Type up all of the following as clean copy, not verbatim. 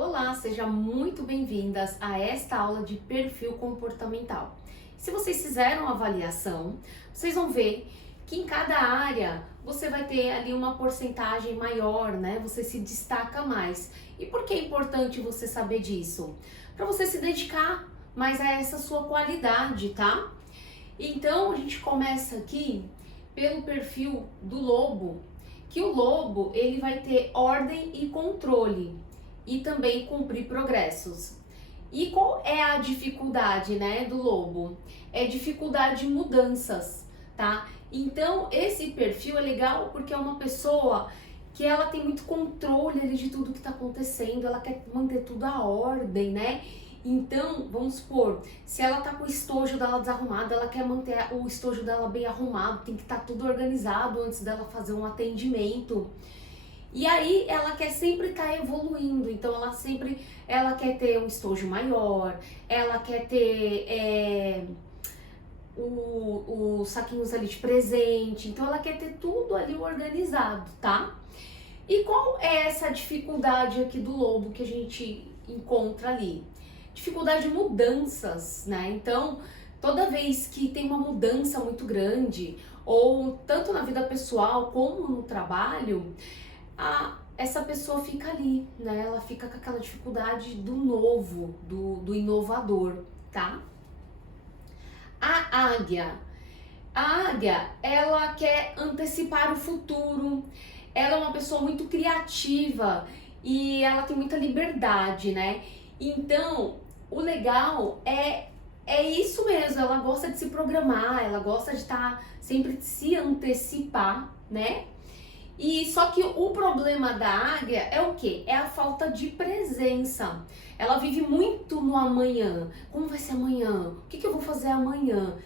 Olá, sejam muito bem-vindas a esta aula de perfil comportamental. Se vocês fizeram a avaliação, vocês vão ver que em cada área você vai ter ali uma porcentagem maior, né? Você se destaca mais. E por que é importante você saber disso? Para você se dedicar mais a essa sua qualidade, tá? Então a gente começa aqui pelo perfil do lobo, que o lobo ele vai ter ordem e controle e também cumprir progressos. E qual é a dificuldade, né, do lobo? É dificuldade de mudanças, tá? Então esse perfil é legal porque é uma pessoa que ela tem muito controle ali de tudo que está acontecendo, ela quer manter tudo à ordem, né? Então, vamos supor, se ela tá com o estojo dela desarrumado, ela quer manter o estojo dela bem arrumado, tem que estar tudo organizado antes dela fazer um atendimento. E aí ela quer sempre estar evoluindo, então ela quer ter um estojo maior, ela quer ter os saquinhos ali de presente, então ela quer ter tudo ali organizado, tá? E qual é essa dificuldade aqui do lobo que a gente encontra ali? Dificuldade de mudanças, né? Então, toda vez que tem uma mudança muito grande, ou tanto na vida pessoal como no trabalho, essa pessoa fica ali, né? Ela fica com aquela dificuldade do novo, do inovador, tá? A águia, ela quer antecipar o futuro, ela é uma pessoa muito criativa e ela tem muita liberdade, né? Então, o legal é isso mesmo, ela gosta de se programar, ela gosta de estar sempre de se antecipar, né? E só que o problema da águia é o quê? É a falta de presença. Ela vive muito no amanhã. Como vai ser amanhã? O que eu vou fazer amanhã?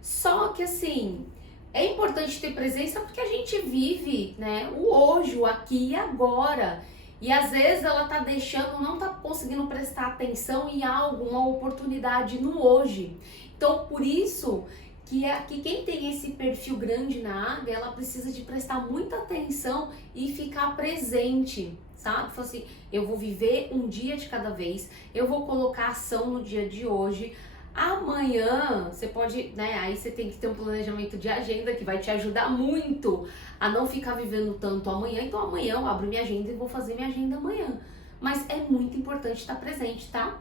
Só que assim, é importante ter presença porque a gente vive, né, o hoje, o aqui e agora. E às vezes ela tá deixando, não tá conseguindo prestar atenção em algo, uma oportunidade no hoje. Então, por isso que quem tem esse perfil grande na águia, ela precisa de prestar muita atenção e ficar presente, sabe? Fala assim, eu vou viver um dia de cada vez, eu vou colocar ação no dia de hoje. Amanhã, você pode, né, aí você tem que ter um planejamento de agenda que vai te ajudar muito a não ficar vivendo tanto amanhã. Então amanhã eu abro minha agenda e vou fazer minha agenda amanhã. Mas é muito importante estar presente, tá?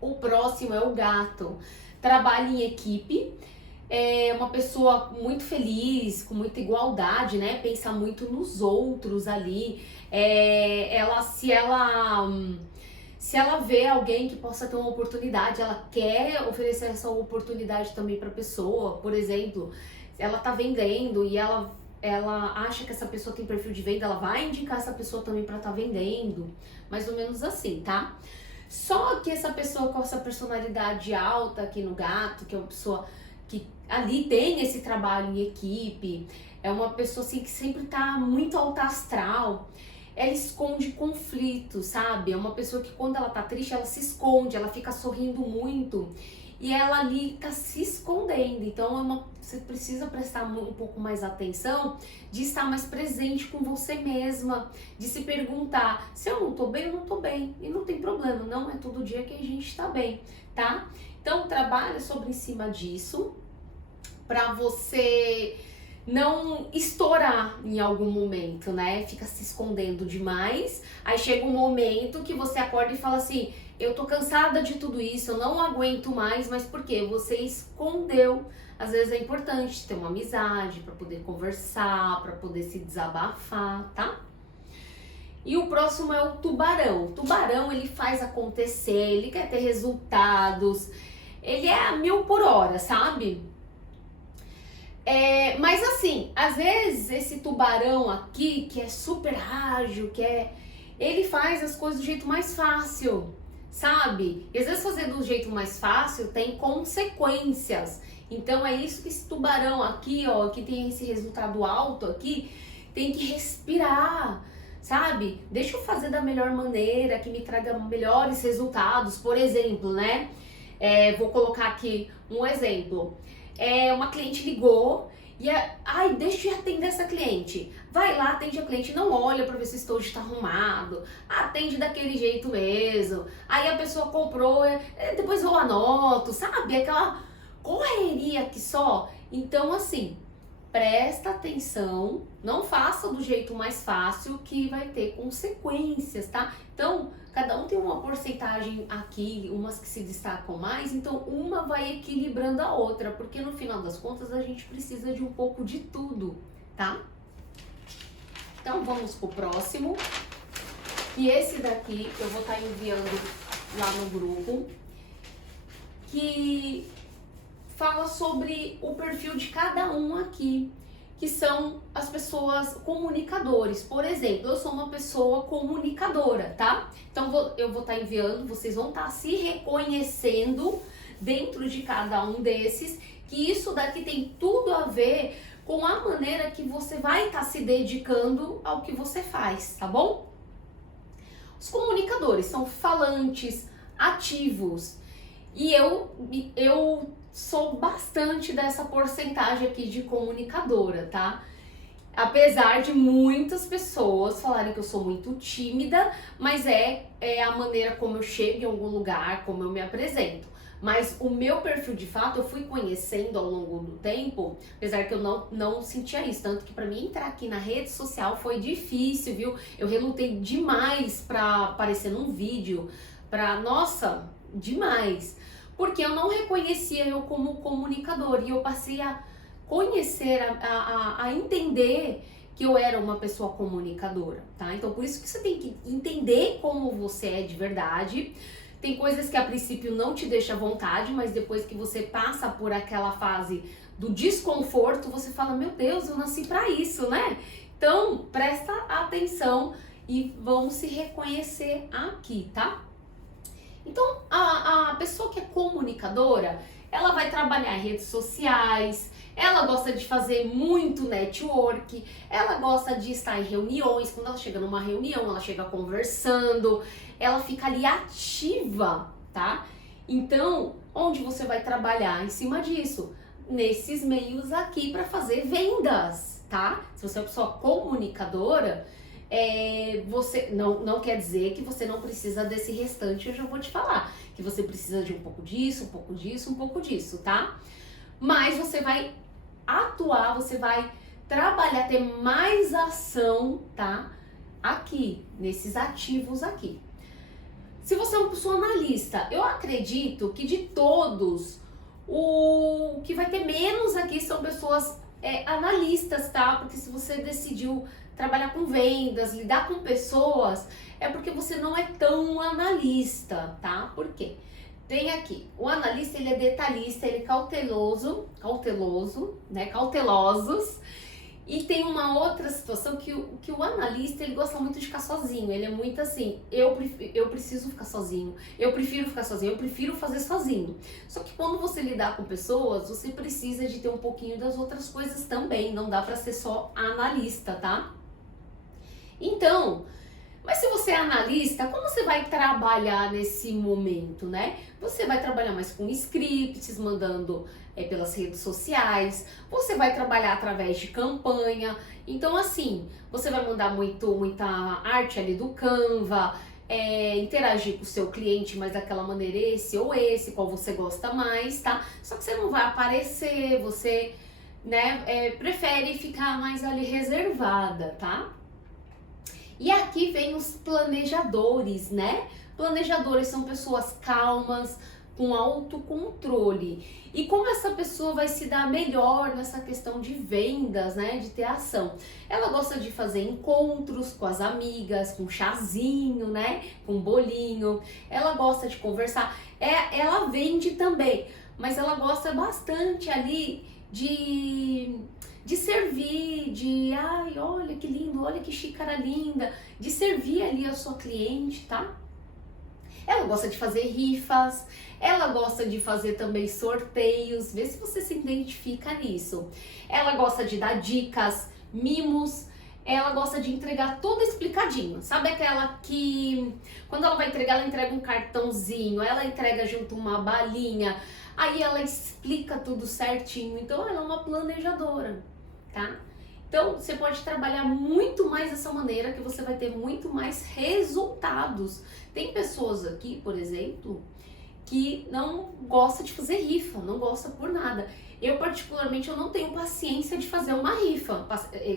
O próximo é o gato. Trabalha em equipe, é uma pessoa muito feliz, com muita igualdade, né? Pensa muito nos outros ali. Se ela vê alguém que possa ter uma oportunidade, ela quer oferecer essa oportunidade também para a pessoa. Por exemplo, ela tá vendendo e ela acha que essa pessoa tem perfil de venda, ela vai indicar essa pessoa também para estar vendendo. Mais ou menos assim, tá? Só que essa pessoa com essa personalidade alta aqui no gato, que é uma pessoa que ali tem esse trabalho em equipe, é uma pessoa assim que sempre tá muito alta astral, ela esconde conflitos, sabe? É uma pessoa que quando ela tá triste, ela se esconde, ela fica sorrindo muito e ela ali tá se escondendo. Então você precisa prestar um pouco mais atenção, de estar mais presente com você mesma, de se perguntar, se eu não tô bem, eu não tô bem. E não tem problema, não é todo dia que a gente tá bem, tá? Então trabalha sobre em cima disso, pra você não estourar em algum momento, né? Fica se escondendo demais. Aí chega um momento que você acorda e fala assim, eu tô cansada de tudo isso, eu não aguento mais, mas por quê? Você escondeu. Às vezes é importante ter uma amizade para poder conversar, para poder se desabafar, tá? E o próximo é o tubarão. O tubarão, ele faz acontecer, ele quer ter resultados, ele é a 1000 por hora, sabe? Mas assim, às vezes esse tubarão aqui, que é super ágil, ele faz as coisas do jeito mais fácil, sabe? E às vezes fazer do jeito mais fácil tem consequências. Então é isso que esse tubarão aqui, ó, que tem esse resultado alto aqui, tem que respirar, sabe? Deixa eu fazer da melhor maneira, que me traga melhores resultados. Por exemplo, né? Vou colocar aqui um exemplo. Uma cliente ligou E ai, deixa eu atender essa cliente. Vai lá, atende a cliente, não olha para ver se o estojo está arrumado, atende daquele jeito mesmo. Aí a pessoa comprou, depois eu anoto, sabe? Aquela correria que só. Então, assim, presta atenção, não faça do jeito mais fácil que vai ter consequências, tá? Então, cada um tem uma porcentagem aqui, umas que se destacam mais, então uma vai equilibrando a outra, porque no final das contas a gente precisa de um pouco de tudo, tá? Então vamos pro próximo, e esse daqui eu vou estar enviando lá no grupo, que fala sobre o perfil de cada um aqui, que são as pessoas comunicadores. Por exemplo, eu sou uma pessoa comunicadora, tá? Então eu vou estar enviando, vocês vão estar se reconhecendo dentro de cada um desses, que isso daqui tem tudo a ver com a maneira que você vai estar se dedicando ao que você faz, tá bom? Os comunicadores são falantes, ativos, e eu sou bastante dessa porcentagem aqui de comunicadora, tá? Apesar de muitas pessoas falarem que eu sou muito tímida, mas é a maneira como eu chego em algum lugar, como eu me apresento. Mas o meu perfil de fato eu fui conhecendo ao longo do tempo, apesar que eu não sentia isso. Tanto que pra mim entrar aqui na rede social foi difícil, viu? Eu relutei demais pra aparecer num vídeo, nossa, demais. Porque eu não reconhecia eu como comunicador e eu passei a conhecer, a entender que eu era uma pessoa comunicadora, tá? Então por isso que você tem que entender como você é de verdade. Tem coisas que a princípio não te deixa à vontade, mas depois que você passa por aquela fase do desconforto, você fala, meu Deus, eu nasci pra isso, né? Então presta atenção e vamos se reconhecer aqui, tá? Então, a pessoa que é comunicadora, ela vai trabalhar em redes sociais, ela gosta de fazer muito network, ela gosta de estar em reuniões, quando ela chega numa reunião, ela chega conversando, ela fica ali ativa, tá? Então, onde você vai trabalhar em cima disso? Nesses meios aqui para fazer vendas, tá? Se você é uma pessoa comunicadora, você não quer dizer que você não precisa desse restante, eu já vou te falar, que você precisa de um pouco disso, um pouco disso, um pouco disso, tá? Mas você vai atuar, você vai trabalhar, ter mais ação, tá? Aqui, nesses ativos aqui. Se você é uma pessoa analista, eu acredito que de todos, o que vai ter menos aqui são pessoas analistas, tá? Porque se você decidiu trabalhar com vendas, lidar com pessoas, é porque você não é tão analista, tá? Por quê? Tem aqui, o analista ele é detalhista, ele é cauteloso, né? Cautelosos. E tem uma outra situação que o analista ele gosta muito de ficar sozinho, ele é muito assim, eu preciso ficar sozinho, eu prefiro ficar sozinho, eu prefiro fazer sozinho. Só que quando você lidar com pessoas, você precisa de ter um pouquinho das outras coisas também, não dá pra ser só analista, tá? Então, mas se você é analista, como você vai trabalhar nesse momento, né? Você vai trabalhar mais com scripts, mandando pelas redes sociais, você vai trabalhar através de campanha. Então, assim, você vai mandar muita arte ali do Canva, interagir com o seu cliente, mas daquela maneira esse ou esse, qual você gosta mais, tá? Só que você não vai aparecer, você, né, prefere ficar mais ali reservada, tá? E aqui vem os planejadores, né? Planejadores são pessoas calmas, com autocontrole. E como essa pessoa vai se dar melhor nessa questão de vendas, né? De ter ação. Ela gosta de fazer encontros com as amigas, com chazinho, né? Com bolinho. Ela gosta de conversar. Ela vende também, mas ela gosta bastante ali de servir, ai, olha que lindo, olha que xícara linda, de servir ali a sua cliente, tá? Ela gosta de fazer rifas, ela gosta de fazer também sorteios, vê se você se identifica nisso. Ela gosta de dar dicas, mimos, ela gosta de entregar tudo explicadinho. Sabe aquela que, quando ela vai entregar, ela entrega um cartãozinho, ela entrega junto uma balinha. Aí ela explica tudo certinho, então ela é uma planejadora, tá? Então você pode trabalhar muito mais dessa maneira que você vai ter muito mais resultados. Tem pessoas aqui, por exemplo, que não gosta de fazer rifa, não gosta por nada. Eu particularmente eu não tenho paciência de fazer uma rifa.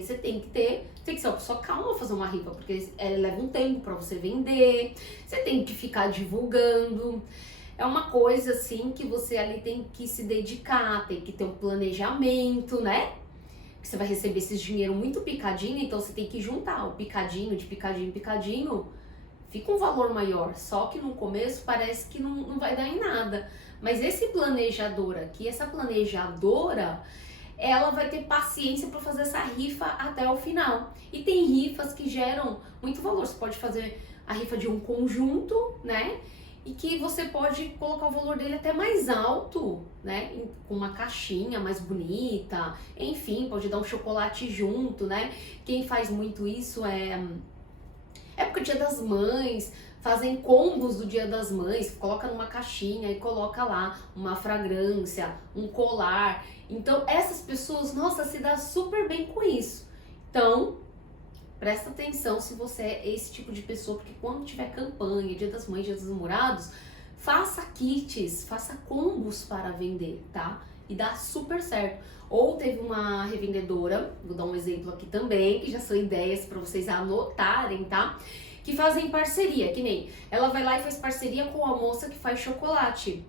Você tem que ser uma pessoa calma fazer uma rifa, porque leva um tempo para você vender, você tem que ficar divulgando. É uma coisa assim que você ali tem que se dedicar, tem que ter um planejamento, né? Que você vai receber esse dinheiro muito picadinho, então você tem que juntar o picadinho, de picadinho em picadinho, fica um valor maior. Só que no começo parece que não vai dar em nada. Mas esse planejador aqui, essa planejadora, ela vai ter paciência para fazer essa rifa até o final. E tem rifas que geram muito valor. Você pode fazer a rifa de um conjunto, né? E que você pode colocar o valor dele até mais alto, né? Com uma caixinha mais bonita, enfim, pode dar um chocolate junto, né? Quem faz muito isso é época Dia das Mães, fazem combos do Dia das Mães, coloca numa caixinha e coloca lá uma fragrância, um colar. Então essas pessoas, nossa, se dá super bem com isso. Então, presta atenção se você é esse tipo de pessoa, porque quando tiver campanha, Dia das Mães, Dia dos Namorados, faça kits, faça combos para vender, tá? E dá super certo. Ou teve uma revendedora, vou dar um exemplo aqui também, que já são ideias para vocês anotarem, tá? Que fazem parceria, que nem ela vai lá e faz parceria com a moça que faz chocolate.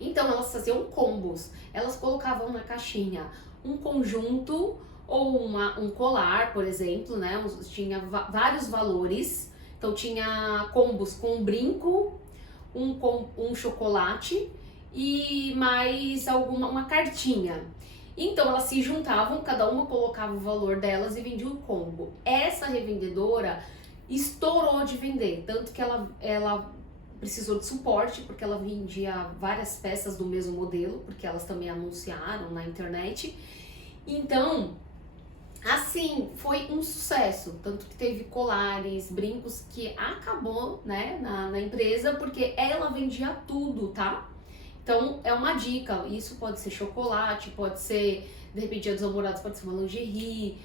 Então elas faziam combos, elas colocavam na caixinha um conjunto ou um colar, por exemplo, né? Tinha vários valores. Então tinha combos com um brinco, um chocolate e mais uma cartinha. Então elas se juntavam, cada uma colocava o valor delas e vendia o combo. Essa revendedora estourou de vender, tanto que ela precisou de suporte, porque ela vendia várias peças do mesmo modelo, porque elas também anunciaram na internet. Então, assim, foi um sucesso, tanto que teve colares, brincos, que acabou, né, na empresa, porque ela vendia tudo, tá? Então, é uma dica, isso pode ser chocolate, pode ser, de repente, Dia dos Namorados, pode ser uma lingerie,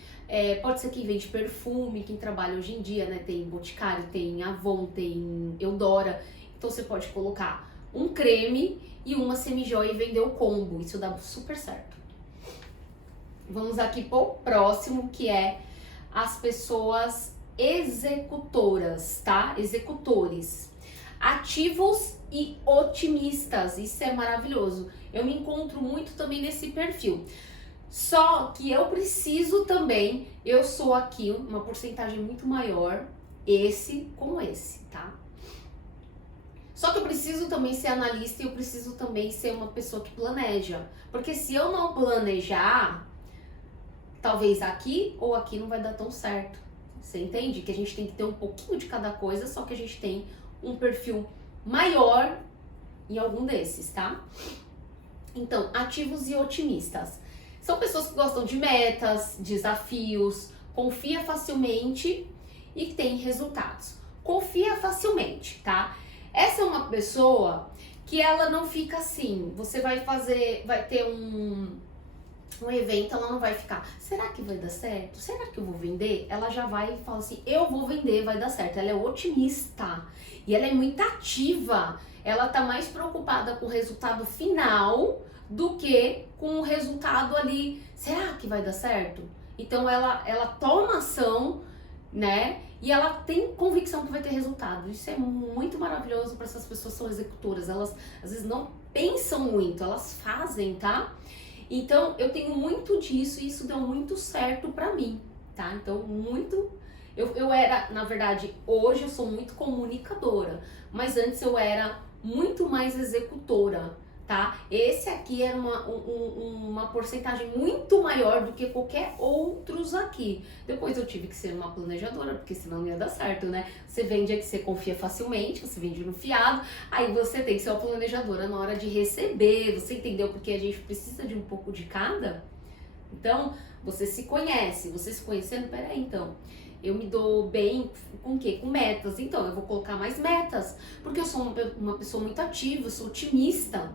pode ser quem vende perfume, quem trabalha hoje em dia, né, tem Boticário, tem Avon, tem Eudora, então você pode colocar um creme e uma semijoia e vender o combo, isso dá super certo. Vamos aqui pro próximo, que é as pessoas executoras, tá? Executores. Ativos e otimistas, isso é maravilhoso. Eu me encontro muito também nesse perfil. Só que eu preciso também, eu sou aqui uma porcentagem muito maior, esse com esse, tá? Só que eu preciso também ser analista e eu preciso também ser uma pessoa que planeja. Porque se eu não planejar, talvez aqui ou aqui não vai dar tão certo. Você entende? Que a gente tem que ter um pouquinho de cada coisa, só que a gente tem um perfil maior em algum desses, tá? Então, ativos e otimistas. São pessoas que gostam de metas, desafios, confia facilmente e tem resultados. Confia facilmente, tá? Essa é uma pessoa que ela não fica assim, você vai ter um evento, ela não vai ficar, será que vai dar certo? Será que eu vou vender? Ela já vai e fala assim, eu vou vender, vai dar certo. Ela é otimista e ela é muito ativa. Ela tá mais preocupada com o resultado final do que com o resultado ali, será que vai dar certo? Então ela toma ação, né? E ela tem convicção que vai ter resultado. Isso é muito maravilhoso para essas pessoas que são executoras. Elas às vezes não pensam muito, elas fazem, tá? Então, eu tenho muito disso e isso deu muito certo pra mim, tá? Então, eu era, na verdade, hoje eu sou muito comunicadora, mas antes eu era muito mais executora, tá? Esse aqui era uma porcentagem muito maior do que qualquer outros aqui. Depois eu tive que ser uma planejadora, porque senão não ia dar certo, né? Você vende aqui, você confia facilmente, você vende no fiado, aí você tem que ser uma planejadora na hora de receber, você entendeu? Porque a gente precisa de um pouco de cada. Então, você se conhece, você se conhecendo, peraí, então, eu me dou bem com o quê? Com metas. Então, eu vou colocar mais metas, porque eu sou uma pessoa muito ativa, eu sou otimista.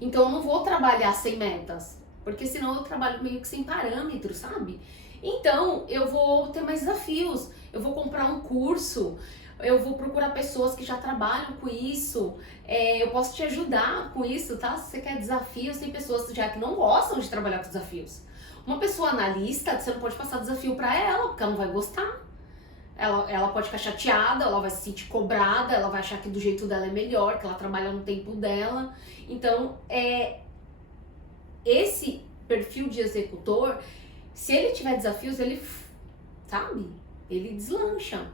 Então eu não vou trabalhar sem metas, porque senão eu trabalho meio que sem parâmetros, sabe? Então eu vou ter mais desafios, eu vou comprar um curso, eu vou procurar pessoas que já trabalham com isso, eu posso te ajudar com isso, tá? Se você quer desafios, tem pessoas já que não gostam de trabalhar com desafios. Uma pessoa analista, você não pode passar desafio pra ela, porque ela não vai gostar. Ela pode ficar chateada, ela vai se sentir cobrada, ela vai achar que do jeito dela é melhor, que ela trabalha no tempo dela. Então, esse perfil de executor, se ele tiver desafios, ele, sabe, ele deslancha.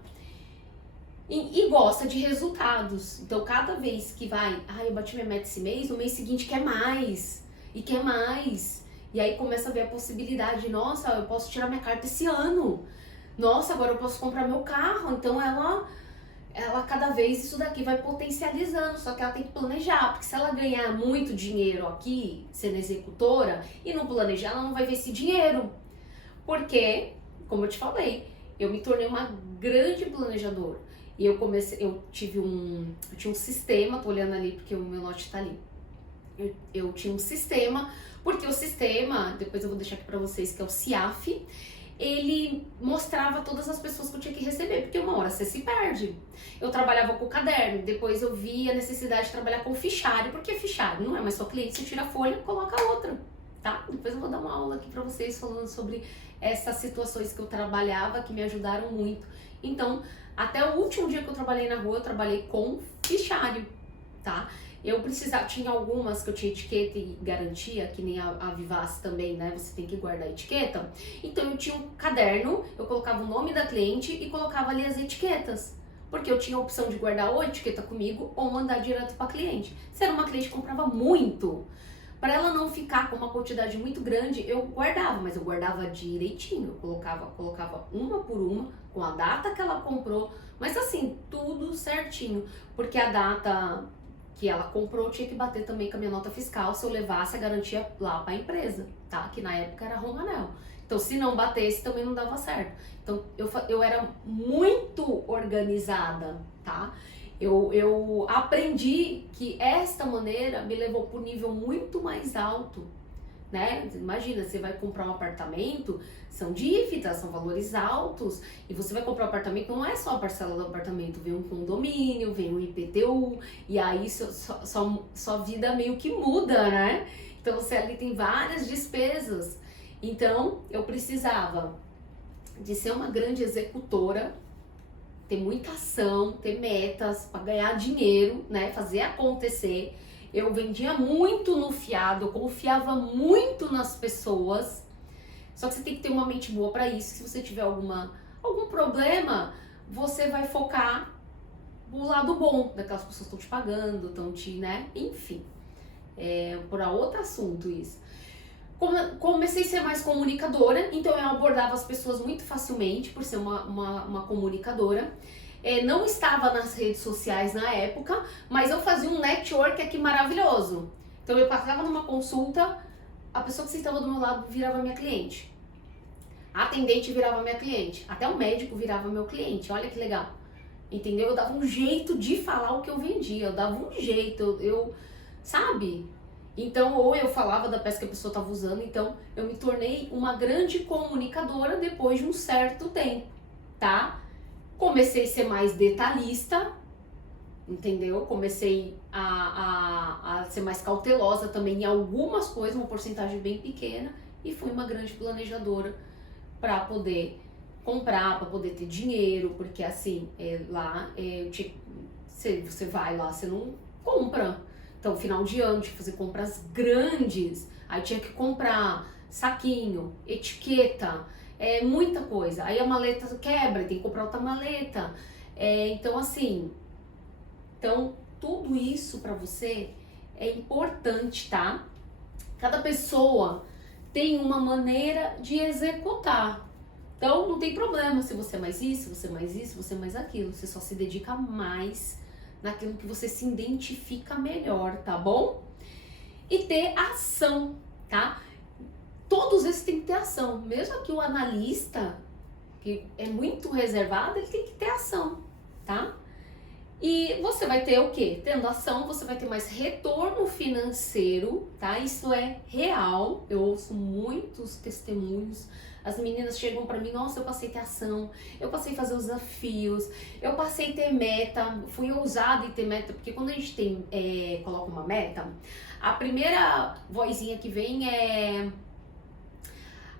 E gosta de resultados. Então, cada vez que vai, eu bati minha meta esse mês, no mês seguinte quer mais, e quer mais. E aí começa a ver a possibilidade, nossa, eu posso tirar minha carta esse ano. Nossa, agora eu posso comprar meu carro. Então ela cada vez isso daqui vai potencializando, só que ela tem que planejar, porque se ela ganhar muito dinheiro aqui, sendo executora, e não planejar, ela não vai ver esse dinheiro. Porque, como eu te falei, eu me tornei uma grande planejadora. E eu tinha um sistema, tô olhando ali porque o meu note tá ali. Eu tinha um sistema, porque o sistema, depois eu vou deixar aqui pra vocês, que é o CIAF, ele mostrava todas as pessoas que eu tinha que receber, porque uma hora você se perde. Eu trabalhava com o caderno, depois eu vi a necessidade de trabalhar com o fichário, porque fichário não é mais só cliente, você tira a folha e coloca outra, tá? Depois eu vou dar uma aula aqui pra vocês falando sobre essas situações que eu trabalhava, que me ajudaram muito. Então, até o último dia que eu trabalhei na rua, eu trabalhei com fichário, tá? Eu precisava, tinha algumas que eu tinha etiqueta e garantia, que nem a Vivaz também, né? Você tem que guardar a etiqueta. Então eu tinha um caderno, eu colocava o nome da cliente e colocava ali as etiquetas. Porque eu tinha a opção de guardar ou a etiqueta comigo ou mandar direto para cliente. Se era uma cliente que comprava muito, para ela não ficar com uma quantidade muito grande, eu guardava, mas eu guardava direitinho. Eu colocava uma por uma, com a data que ela comprou, mas assim, tudo certinho. Porque a data que ela comprou tinha que bater também com a minha nota fiscal se eu levasse a garantia lá para a empresa, tá? Que na época era Romanel. Então, se não batesse, também não dava certo. Então, eu era muito organizada, tá? Eu aprendi que esta maneira me levou para um nível muito mais alto, né? Imagina, você vai comprar um apartamento, são dívidas, são valores altos, e você vai comprar um apartamento, não é só a parcela do apartamento, vem um condomínio, vem um IPTU, e aí sua vida meio que muda, né? Então você ali tem várias despesas. Então eu precisava de ser uma grande executora, ter muita ação, ter metas para ganhar dinheiro, né? Fazer acontecer. Eu vendia muito no fiado, eu confiava muito nas pessoas. Só que você tem que ter uma mente boa para isso. Se você tiver algum problema, você vai focar no lado bom daquelas pessoas que estão te pagando, estão te, né? Enfim, por outro assunto isso. Comecei a ser mais comunicadora, então eu abordava as pessoas muito facilmente por ser uma comunicadora. Não estava nas redes sociais na época, mas eu fazia um network aqui maravilhoso. Então eu passava numa consulta, a pessoa que sentava do meu lado virava minha cliente. A atendente virava minha cliente. Até o médico virava meu cliente. Olha que legal. Entendeu? Eu dava um jeito de falar o que eu vendia. Eu dava um jeito, sabe? Então, ou eu falava da peça que a pessoa estava usando. Então, eu me tornei uma grande comunicadora depois de um certo tempo, tá? Comecei a ser mais detalhista, entendeu? Comecei a ser mais cautelosa também em algumas coisas, uma porcentagem bem pequena, e fui uma grande planejadora para poder comprar, para poder ter dinheiro, porque assim, você vai lá, você não compra. Então, final de ano, tinha que fazer compras grandes, aí tinha que comprar saquinho, etiqueta, muita coisa. Aí a maleta quebra, tem que comprar outra maleta. Então, assim, tudo isso para você é importante, tá? Cada pessoa tem uma maneira de executar. Então, não tem problema se você é mais isso, você é mais isso, você é mais aquilo. Você só se dedica mais naquilo que você se identifica melhor, tá bom? E ter ação, tá? Todos esses têm que ter ação. Mesmo que o analista, que é muito reservado, ele tem que ter ação, tá? E você vai ter o quê? Tendo ação, você vai ter mais retorno financeiro, tá? Isso é real. Eu ouço muitos testemunhos. As meninas chegam pra mim, nossa, eu passei a ter ação, eu passei a fazer os desafios, eu passei a ter meta, fui ousada em ter meta, porque quando a gente coloca uma meta, a primeira vozinha que vem é,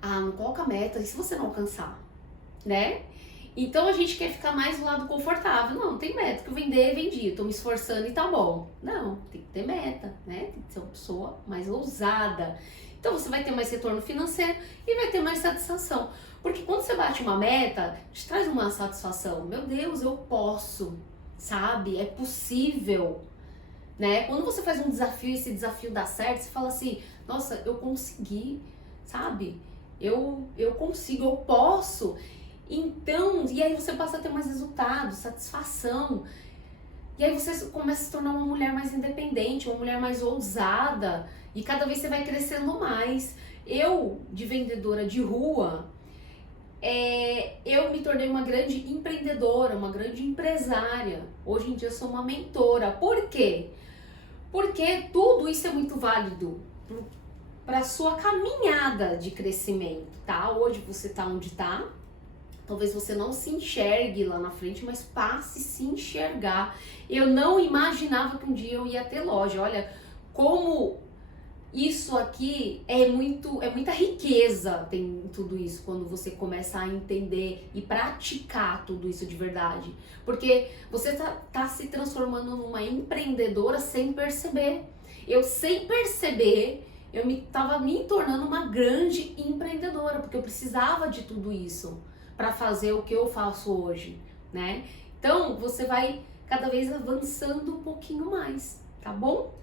não coloca meta, e se você não alcançar, né? Então a gente quer ficar mais do lado confortável. Não tem meta, que eu vender, vendi, tô me esforçando e tá bom. Não, tem que ter meta, né? Tem que ser uma pessoa mais ousada. Então você vai ter mais retorno financeiro e vai ter mais satisfação. Porque quando você bate uma meta, te traz uma satisfação. Meu Deus, eu posso, sabe? É possível, né? Quando você faz um desafio e esse desafio dá certo, você fala assim, nossa, eu consegui, sabe? Eu consigo, eu posso. Então, e aí você passa a ter mais resultado, satisfação. E aí você começa a se tornar uma mulher mais independente, uma mulher mais ousada. E cada vez você vai crescendo mais. Eu, de vendedora de rua, eu me tornei uma grande empreendedora, uma grande empresária. Hoje em dia eu sou uma mentora. Por quê? Porque tudo isso é muito válido para a sua caminhada de crescimento, tá? Hoje você tá onde tá. Talvez você não se enxergue lá na frente, mas passe a se enxergar. Eu não imaginava que um dia eu ia ter loja. Olha como isso aqui é muita riqueza, tem tudo isso, quando você começa a entender e praticar tudo isso de verdade. Porque você tá se transformando numa empreendedora sem perceber. Eu, sem perceber, tava me tornando uma grande empreendedora, porque eu precisava de tudo isso para fazer o que eu faço hoje, né? Então, você vai cada vez avançando um pouquinho mais, tá bom?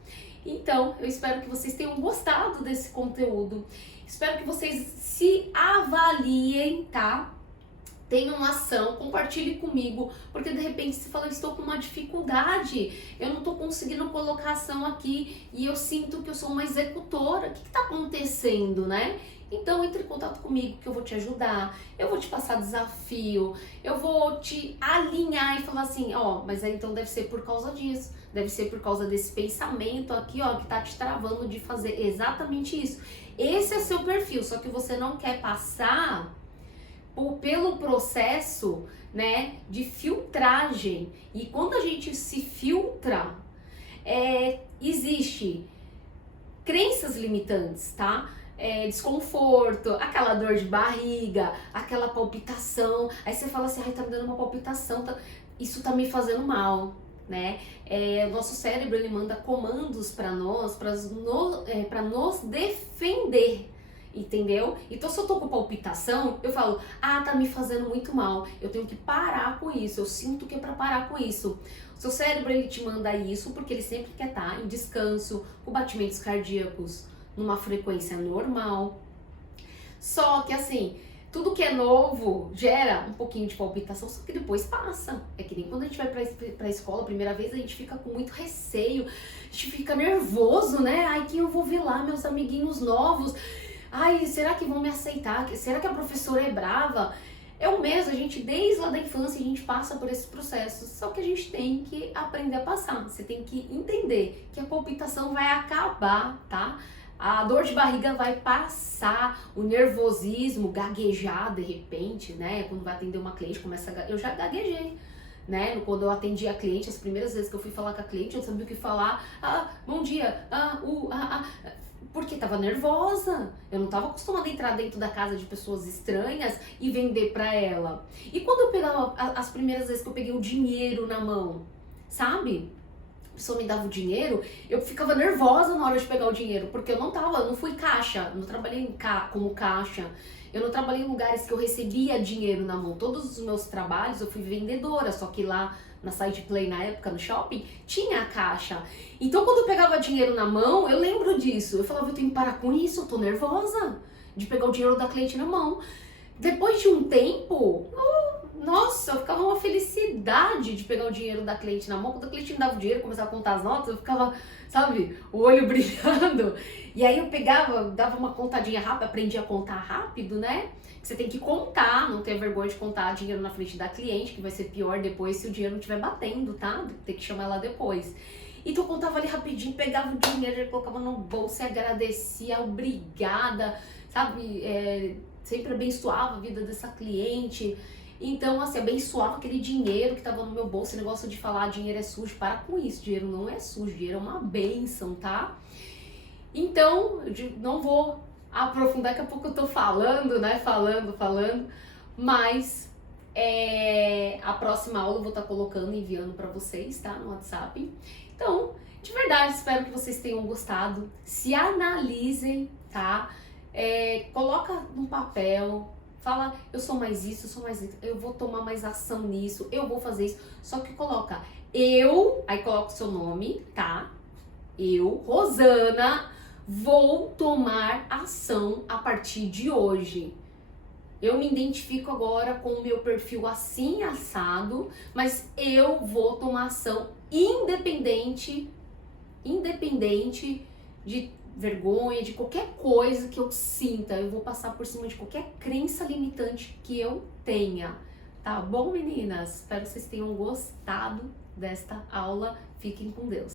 Então, eu espero que vocês tenham gostado desse conteúdo. Espero que vocês se avaliem, tá? Tenham ação, compartilhe comigo, porque de repente você fala, estou com uma dificuldade, eu não estou conseguindo colocar ação aqui e eu sinto que eu sou uma executora. O que está acontecendo, né? Então entre em contato comigo que eu vou te ajudar, eu vou te passar desafio, eu vou te alinhar e falar assim, mas aí então deve ser por causa disso, deve ser por causa desse pensamento aqui, que tá te travando de fazer exatamente isso. Esse é seu perfil, só que você não quer passar pelo processo, né, de filtragem. E quando a gente se filtra, existe crenças limitantes, tá? Desconforto, aquela dor de barriga, aquela palpitação. Aí você fala assim, tá me dando uma palpitação, isso tá me fazendo mal, né? O nosso cérebro, ele manda comandos para nós, para nos defender. Entendeu? Então se eu tô com palpitação, eu falo, tá me fazendo muito mal, eu tenho que parar com isso, eu sinto que é pra parar com isso. O seu cérebro, ele te manda isso porque ele sempre quer estar em descanso, com batimentos cardíacos numa frequência normal. Só que assim, tudo que é novo gera um pouquinho de palpitação, só que depois passa. É que nem quando a gente vai pra escola, a primeira vez a gente fica com muito receio, a gente fica nervoso, né? Ai, quem eu vou ver lá, meus amiguinhos novos? Ai, será que vão me aceitar? Será que a professora é brava? É o mesmo, a gente desde lá da infância a gente passa por esses processos, só que a gente tem que aprender a passar. Você tem que entender que a palpitação vai acabar, tá? A dor de barriga vai passar, o nervosismo, gaguejar de repente, né? Quando vai atender uma cliente, eu já gaguejei, né? Quando eu atendi a cliente, as primeiras vezes que eu fui falar com a cliente, eu não sabia o que falar. Bom dia, porque tava nervosa, eu não tava acostumada a entrar dentro da casa de pessoas estranhas e vender pra ela. E quando eu pegava, as primeiras vezes que eu peguei o dinheiro na mão, sabe? A pessoa me dava o dinheiro, eu ficava nervosa na hora de pegar o dinheiro, porque eu não fui caixa, não trabalhei como caixa, eu não trabalhei em lugares que eu recebia dinheiro na mão. Todos os meus trabalhos eu fui vendedora, só que lá na Side Play, na época, no shopping, tinha a caixa. Então, quando eu pegava dinheiro na mão, eu lembro disso. Eu falava, eu tenho que parar com isso, eu tô nervosa de pegar o dinheiro da cliente na mão. Depois de um tempo, Nossa, eu ficava uma felicidade de pegar o dinheiro da cliente na mão. Quando a cliente me dava o dinheiro, começava a contar as notas, eu ficava, sabe, o olho brilhando. E aí eu pegava, dava uma contadinha rápida, aprendi a contar rápido, né? Que você tem que contar, não ter vergonha de contar dinheiro na frente da cliente, que vai ser pior depois se o dinheiro não estiver batendo, tá? Tem que chamar ela depois. Então eu contava ali rapidinho, pegava o dinheiro, colocava no bolso e agradecia, obrigada, sabe? Sempre abençoava a vida dessa cliente. Então, assim, abençoava aquele dinheiro que tava no meu bolso. Esse negócio de falar dinheiro é sujo, para com isso. Dinheiro não é sujo, dinheiro é uma bênção, tá? Então, eu não vou aprofundar, daqui a pouco eu tô falando, né? Falando. Mas a próxima aula eu vou estar colocando, enviando para vocês, tá? No WhatsApp. Então, de verdade, espero que vocês tenham gostado. Se analisem, tá? Coloca no papel. Fala, eu sou mais isso, eu sou mais isso, eu vou tomar mais ação nisso, eu vou fazer isso. Só que coloca aí coloca o seu nome, tá? Eu, Rosana, vou tomar ação a partir de hoje. Eu me identifico agora com o meu perfil assim, assado, mas eu vou tomar ação independente de vergonha, de qualquer coisa que eu sinta. Eu vou passar por cima de qualquer crença limitante que eu tenha. Tá bom, meninas? Espero que vocês tenham gostado desta aula. Fiquem com Deus.